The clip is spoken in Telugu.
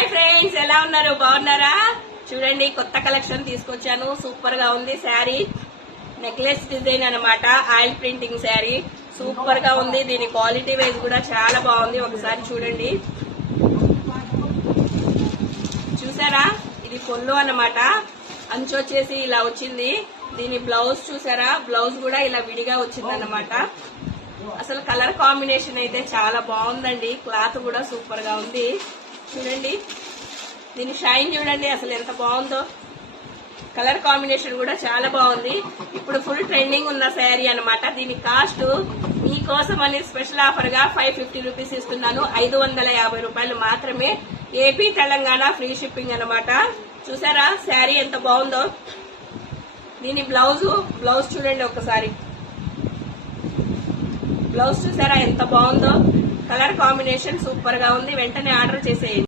హాయ్ ఫ్రెండ్స్, ఎలా ఉన్నారు? బాగున్నారా? చూడండి, కొత్త కలెక్షన్ తీసుకొచ్చాను. సూపర్ గా ఉంది శారీ. నెక్లెస్ డిజైన్ అన్నమాట. ఆయిల్ ప్రింటింగ్ శారీ సూపర్ గా ఉంది. దీని క్వాలిటీ వైజ్ కూడా చాలా బాగుంది. ఒకసారి చూడండి. చూసారా? ఇది పొల్లు అన్నమాట. అంచు వచ్చేసి ఇలా వచ్చింది. దీని బ్లౌజ్ చూసారా? బ్లౌజ్ కూడా ఇలా విడిగా వచ్చింది అన్నమాట. అసలు కలర్ కాంబినేషన్ అయితే చాలా బాగుందండి. క్లాత్ కూడా సూపర్ గా ఉంది. చూడండి, దీని షైన్ చూడండి అసలు ఎంత బాగుందో. కలర్ కాంబినేషన్ కూడా చాలా బాగుంది. ఇప్పుడు ఫుల్ ట్రెండింగ్ ఉన్న శారీ అన్నమాట. దీని కాస్ట్ మీకోసం అని స్పెషల్ ఆఫర్ గా 550 రూపీస్ ఇస్తున్నాను. 550 రూపాయలు మాత్రమే. ఏపీ తెలంగాణ ఫ్రీ షిప్పింగ్ అన్నమాట. చూసారా శారీ ఎంత బాగుందో. దీని బ్లౌజ్ చూడండి ఒకసారి. బ్లౌజ్ చూసారా ఎంత బాగుందో. కలర్ కాంబినేషన్ సూపర్ గా ఉంది. వెంటనే ఆర్డర్ చేసేయండి.